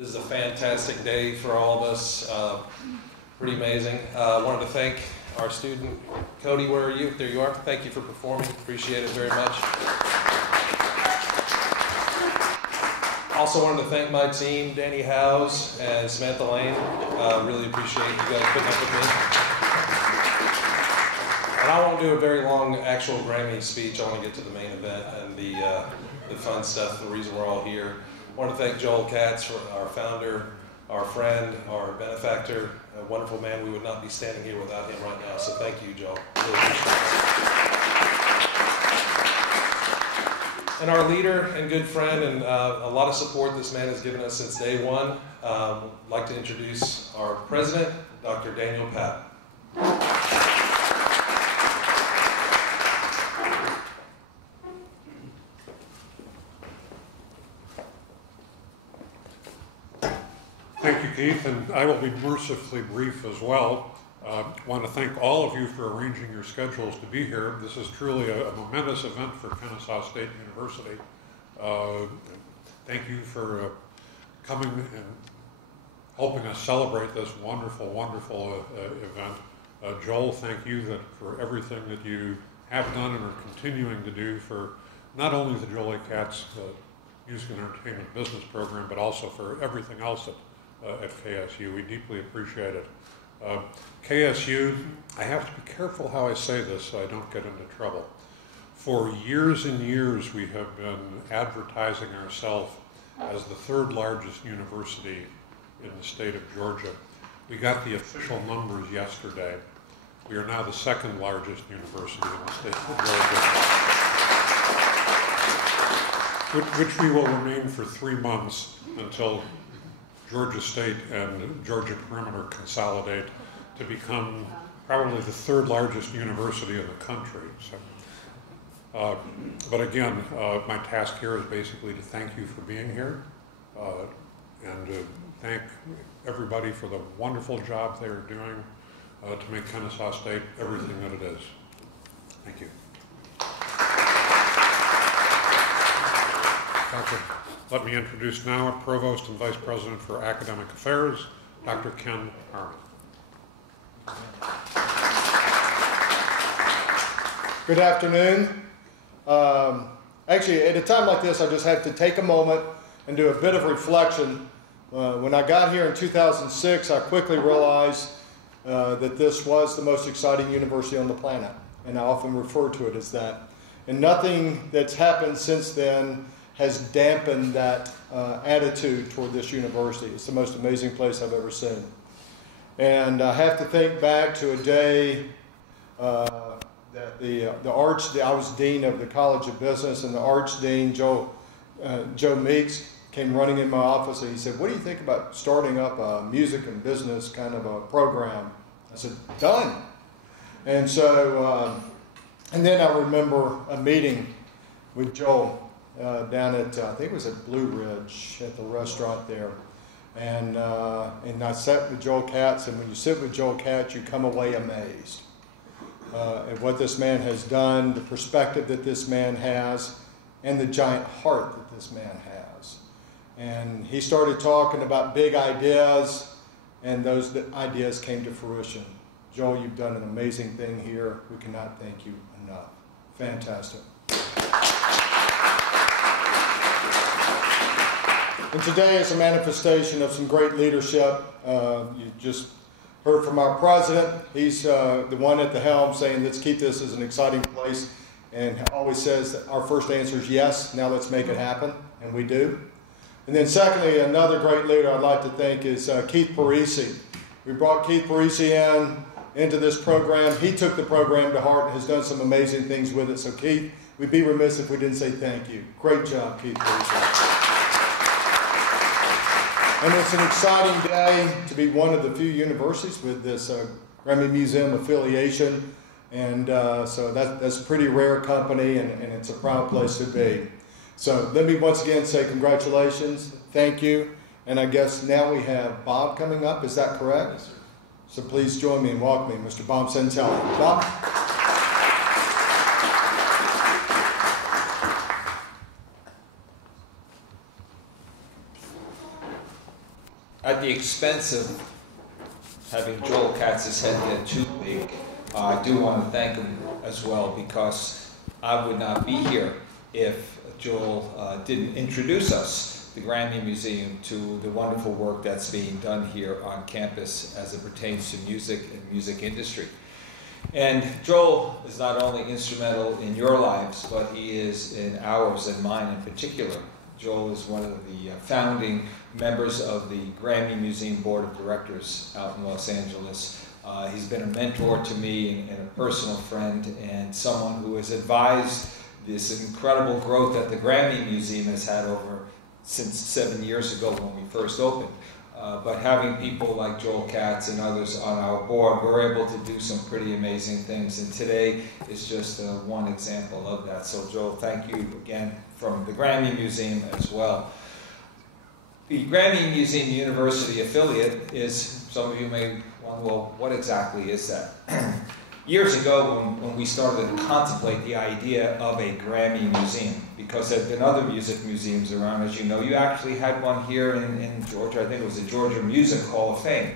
This is a fantastic day for all of us. Pretty amazing. Wanted to thank our student, Cody, where are you? There you are. Thank you for performing. Appreciate it very much. Also wanted to thank my team, Danny Howes and Samantha Lane. Really appreciate you guys putting up with me. And I won't do a very long actual Grammy speech. I want to get to the main event and the fun stuff, the reason we're all here. I want to thank Joel Katz, our founder, our friend, our benefactor, a wonderful man. We would not be standing here without him right now, so thank you, Joel. Really appreciate it. And our leader and good friend, and a lot of support this man has given us since day one. I'd like to introduce our president, Dr. Daniel Patton. Thank you, Keith, and I will be mercifully brief as well. I want to thank all of you for arranging your schedules to be here. This is truly a momentous event for Kennesaw State University. Thank you for coming and helping us celebrate this wonderful, wonderful event. Joel, thank you for everything that you have done and are continuing to do for not only the Joel A. Katz Music and Entertainment Business Program, but also for everything else at KSU. We deeply appreciate it. KSU, I have to be careful how I say this so I don't get into trouble. For years and years we have been advertising ourselves as the third largest university in the state of Georgia. We got the official numbers yesterday. We are now the second largest university in the state of Georgia, which we will remain for 3 months until Georgia State and Georgia Perimeter consolidate to become probably the third largest university in the country. So, but again, my task here is basically to thank you for being here and to thank everybody for the wonderful job they are doing to make Kennesaw State everything that it is. Thank you. Let me introduce now Provost and Vice President for Academic Affairs, Dr. Ken Harmon. Good afternoon. Actually, at a time like this, I just have to take a moment and do a bit of reflection. When I got here in 2006, I quickly realized that this was the most exciting university on the planet, and I often refer to it as that. And nothing that's happened since then has dampened that attitude toward this university. It's the most amazing place I've ever seen. And I have to think back to a day that I was dean of the College of Business, and the arch dean, Joe Meeks, came running in my office and he said, "What do you think about starting up a music and business kind of a program?" I said, "Done." And so, and then I remember a meeting with Joel down at, I think it was at Blue Ridge, at the restaurant there. And I sat with Joel Katz, and when you sit with Joel Katz, you come away amazed at what this man has done, the perspective that this man has, and the giant heart that this man has. And he started talking about big ideas, and those ideas came to fruition. Joel, you've done an amazing thing here. We cannot thank you enough. Fantastic. And today is a manifestation of some great leadership. You just heard from our president. He's the one at the helm saying, let's keep this as an exciting place, and always says that our first answer is yes, now let's make it happen, and we do. And then secondly, another great leader I'd like to thank is Keith Perissi. We brought Keith Perissi into this program. He took the program to heart and has done some amazing things with it. So Keith, we'd be remiss if we didn't say thank you. Great job, Keith Perissi. And it's an exciting day to be one of the few universities with this GRAMMY Museum affiliation. And so that's a pretty rare company, and it's a proud place to be. So let me once again say congratulations, thank you. And I guess now we have Bob coming up, is that correct? Yes, sir. So please join me in welcoming Mr. Bob Santelli. Bob? at the expense of having Joel Katz's head get too big, I do want to thank him as well, because I would not be here if Joel didn't introduce us, the Grammy Museum, to the wonderful work that's being done here on campus as it pertains to music and music industry. And Joel is not only instrumental in your lives, but he is in ours and mine in particular. Joel is one of the founding members of the Grammy Museum Board of Directors out in Los Angeles. He's been a mentor to me and a personal friend, and someone who has advised this incredible growth that the Grammy Museum has had since 7 years ago when we first opened. But having people like Joel Katz and others on our board, we're able to do some pretty amazing things. And today is just one example of that. So Joel, thank you again from the Grammy Museum as well. The Grammy Museum University affiliate is, some of you may wonder, well, what exactly is that? Years ago, when we started to contemplate the idea of a Grammy Museum, because there have been other music museums around, as you know. You actually had one here in Georgia. I think it was the Georgia Music Hall of Fame.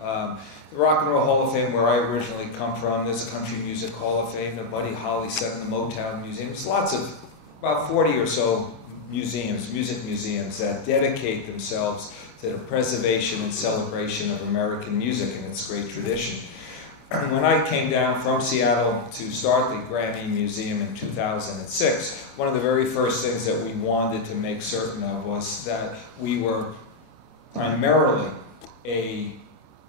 The Rock and Roll Hall of Fame, where I originally come from, there's a Country Music Hall of Fame, the Buddy Holly Center, the Motown Museum. There's lots of, about 40 or so museums, music museums, that dedicate themselves to the preservation and celebration of American music and its great tradition. When I came down from Seattle to start the Grammy Museum in 2006, one of the very first things that we wanted to make certain of was that we were primarily a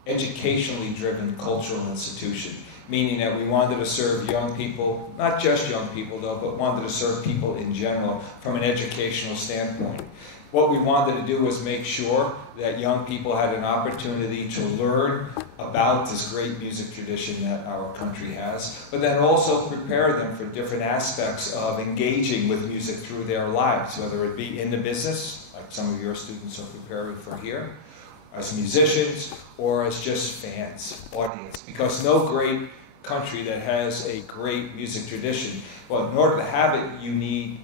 educationally driven cultural institution, meaning that we wanted to serve young people, not just young people though, but wanted to serve people in general from an educational standpoint. What we wanted to do was make sure that young people had an opportunity to learn about this great music tradition that our country has, but then also prepare them for different aspects of engaging with music through their lives, whether it be in the business, like some of your students are preparing for here, as musicians, or as just fans, audience. Because no great country that has a great music tradition, well, in order to have it, you need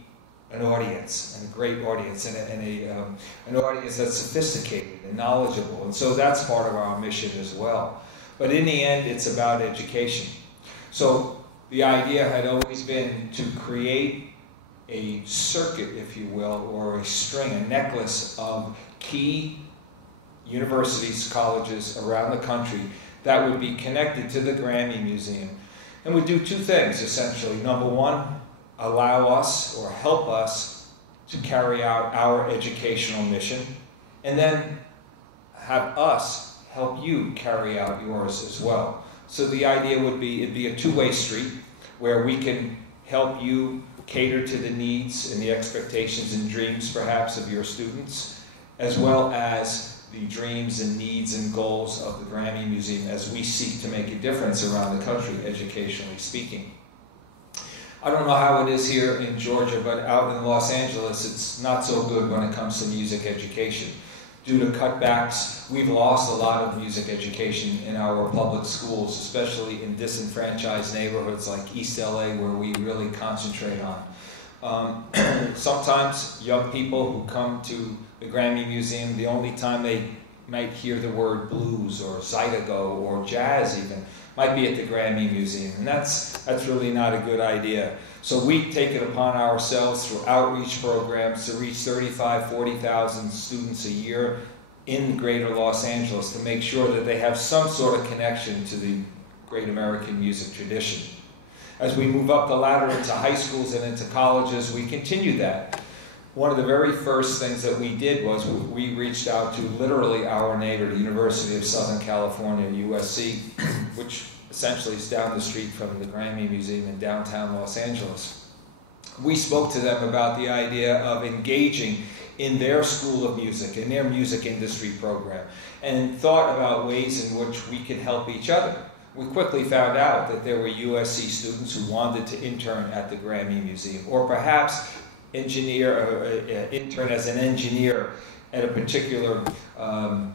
an audience, and a great audience, and an audience that's sophisticated and knowledgeable. And so that's part of our mission as well. But in the end, it's about education. So the idea had always been to create a circuit, if you will, or a string, a necklace of key universities, colleges around the country that would be connected to the Grammy Museum. And would do two things, essentially. Number one, allow us or help us to carry out our educational mission, and then have us help you carry out yours as well. So the idea would be, it'd be a two-way street where we can help you cater to the needs and the expectations and dreams perhaps of your students, as well as the dreams and needs and goals of the Grammy Museum as we seek to make a difference around the country, educationally speaking. I don't know how it is here in Georgia, but out in Los Angeles, it's not so good when it comes to music education. Due to cutbacks, we've lost a lot of music education in our public schools, especially in disenfranchised neighborhoods like East LA, where we really concentrate on. Sometimes young people who come to the Grammy Museum, the only time they might hear the word blues or zydeco or jazz even, might be at the Grammy Museum, and that's really not a good idea. So we take it upon ourselves through outreach programs to reach 35,000, 40,000 students a year in greater Los Angeles to make sure that they have some sort of connection to the great American music tradition. As we move up the ladder into high schools and into colleges, we continue that. One of the very first things that we did was we reached out to literally our neighbor, the University of Southern California, USC, which essentially is down the street from the Grammy Museum in downtown Los Angeles. We spoke to them about the idea of engaging in their school of music, in their music industry program, and thought about ways in which we could help each other. We quickly found out that there were USC students who wanted to intern at the Grammy Museum, or perhaps intern as an engineer at a particular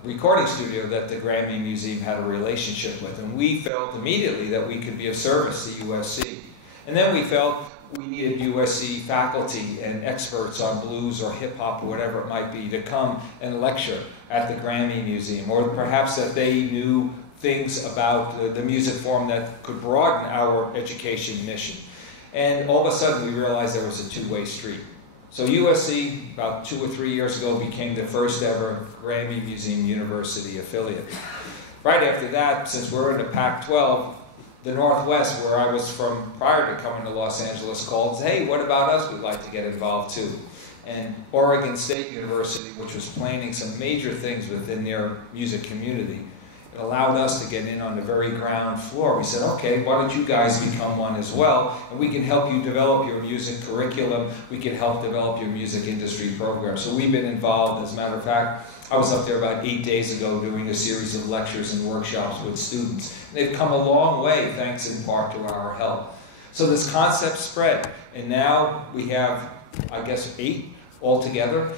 recording studio that the Grammy Museum had a relationship with. And we felt immediately that we could be of service to USC. And then we felt we needed USC faculty and experts on blues or hip hop or whatever it might be to come and lecture at the Grammy Museum, or perhaps that they knew things about the music form that could broaden our education mission. And all of a sudden we realized there was a two-way street. So USC, about 2 or 3 years ago, became the first ever Grammy Museum University affiliate. Right after that, since we're in the Pac-12, the Northwest, where I was from prior to coming to Los Angeles, called, hey, what about us? We'd like to get involved too. And Oregon State University, which was planning some major things within their music community, it allowed us to get in on the very ground floor. We said, okay, why don't you guys become one as well? And we can help you develop your music curriculum. We can help develop your music industry program. So we've been involved. As a matter of fact, I was up there about 8 days ago doing a series of lectures and workshops with students. And they've come a long way, thanks in part to our help. So this concept spread. And now we have, I guess, 8 altogether.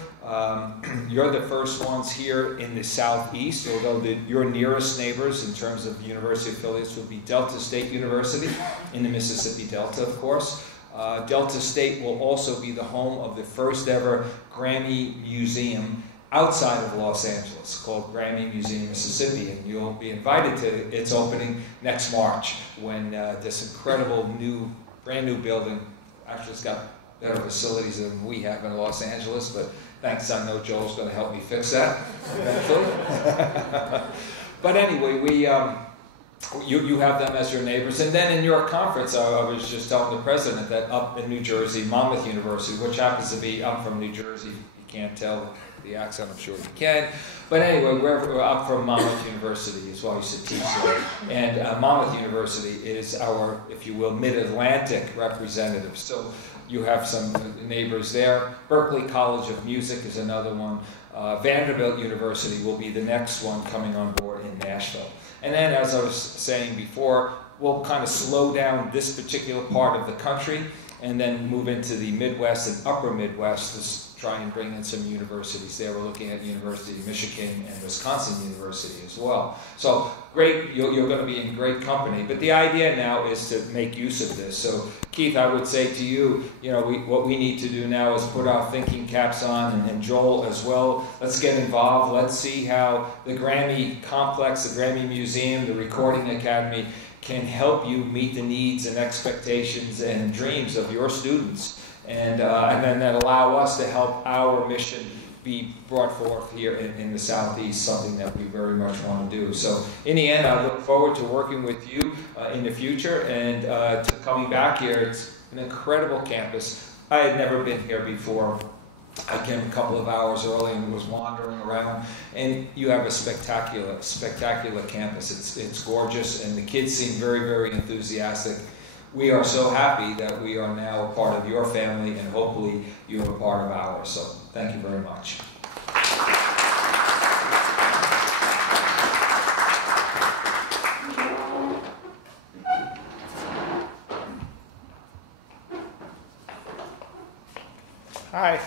You're the first ones here in the Southeast, although your nearest neighbors in terms of university affiliates would be Delta State University in the Mississippi Delta, of course. Delta State will also be the home of the first ever Grammy Museum outside of Los Angeles, called GRAMMY Museum, Mississippi, and you'll be invited to its opening next March when this incredible brand new building, actually it's got better facilities than we have in Los Angeles, but thanks, I know Joel's going to help me fix that eventually. But anyway, you have them as your neighbors. And then in your conference, I was just telling the president that up in New Jersey, Monmouth University, which happens to be, I'm from New Jersey, you can't tell the accent, I'm sure you can. But anyway, we're up from Monmouth University is why I used to teach there. And Monmouth University is our, if you will, mid-Atlantic representative. So you have some neighbors there. Berklee College of Music is another one. Vanderbilt University will be the next one coming on board in Nashville. And then, as I was saying before, we'll kind of slow down this particular part of the country and then move into the Midwest and Upper Midwest to try and bring in some universities there. We're looking at University of Michigan and Wisconsin University as well. So great, you're going to be in great company. But the idea now is to make use of this. So Keith, I would say to you, what we need to do now is put our thinking caps on, and Joel as well. Let's get involved. Let's see how the Grammy Complex, the Grammy Museum, the Recording Academy can help you meet the needs and expectations and dreams of your students. And then that allow us to help our mission be brought forth here in the Southeast, something that we very much want to do. So in the end, I look forward to working with you in the future and to coming back here. It's an incredible campus. I had never been here before. I came a couple of hours early and was wandering around, and you have a spectacular campus. It's gorgeous, and the kids seem very, very enthusiastic. We are so happy that we are now a part of your family, and hopefully you're a part of ours. So thank you very much. Hi.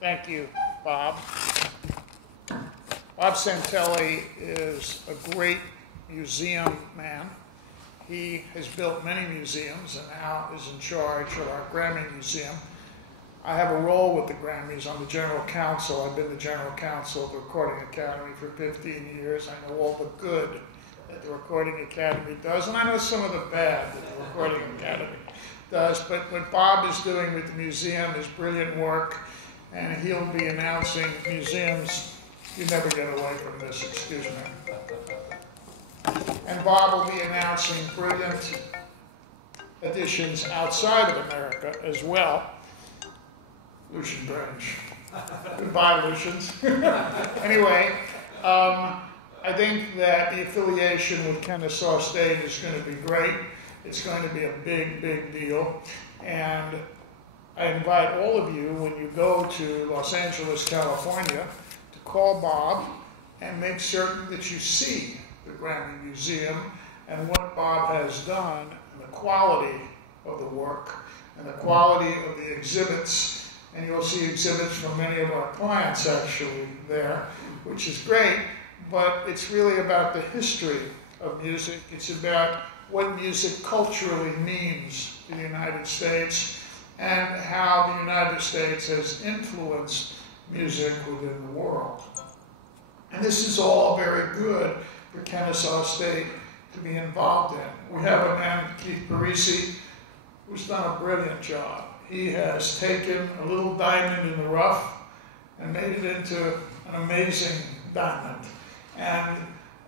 Thank you, Bob. Bob Santelli is a great museum man. He has built many museums and now is in charge of our Grammy Museum. I have a role with the Grammys. I'm the general counsel. I've been the general counsel of the Recording Academy for 15 years. I know all the good that the Recording Academy does, and I know some of the bad that the Recording Academy does. But what Bob is doing with the museum is brilliant work, and he'll be announcing museums. You never get away from this, excuse me. And Bob will be announcing brilliant additions outside of America as well. Lucian Grange. Goodbye, Lucians. Anyway, I think that the affiliation with Kennesaw State is going to be great. It's going to be a big, big deal. And I invite all of you, when you go to Los Angeles, California, to call Bob and make certain that you see the Grammy Museum and what Bob has done, and the quality of the work, and the quality of the exhibits. And you'll see exhibits from many of our clients actually there, which is great, but it's really about the history of music. It's about what music culturally means to the United States and how the United States has influenced music within the world. And this is all very good for Kennesaw State to be involved in. We have a man, Keith Perissi, who's done a brilliant job. He has taken a little diamond in the rough and made it into an amazing diamond. And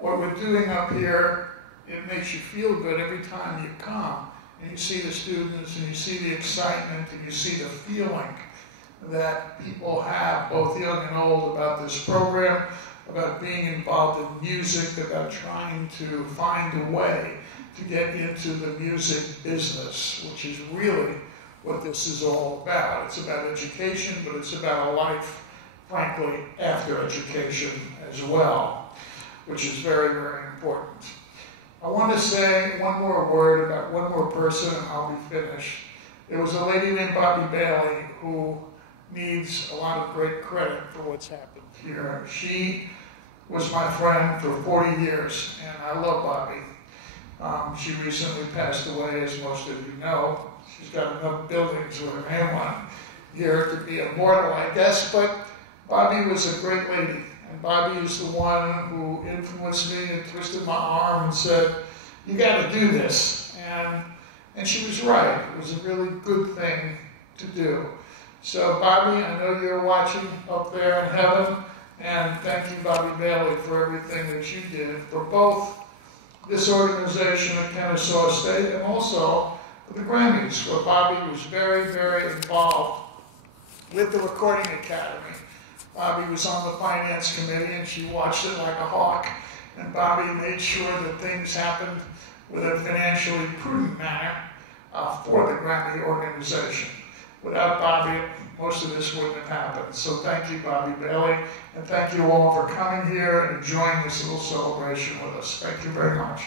what we're doing up here, it makes you feel good every time you come. And you see the students, and you see the excitement, and you see the feeling that people have, both young and old, about this program, about being involved in music, about trying to find a way to get into the music business, which is really what this is all about. It's about education, but it's about a life, frankly, after education as well, which is very, very important. I want to say one more word about one more person, and I'll be finished. There was a lady named Bobby Bailey who needs a lot of great credit for what's happened here. She was my friend for 40 years, and I love Bobby. She recently passed away, as most of you know. She's got enough buildings with her name on here to be immortal, I guess, but Bobby was a great lady. And Bobby is the one who influenced me and twisted my arm and said, you got to do this. And she was right. It was a really good thing to do. So Bobby, I know you're watching up there in heaven, and thank you, Bobby Bailey, for everything that you did for both this organization at Kennesaw State and also for the Grammys, where Bobby was very, very involved with the Recording Academy. Bobby was on the finance committee, and she watched it like a hawk. And Bobby made sure that things happened with a financially prudent manner for the Grammy organization. Without Bobby, most of this wouldn't have happened. So thank you, Bobby Bailey, and thank you all for coming here and enjoying this little celebration with us. Thank you very much.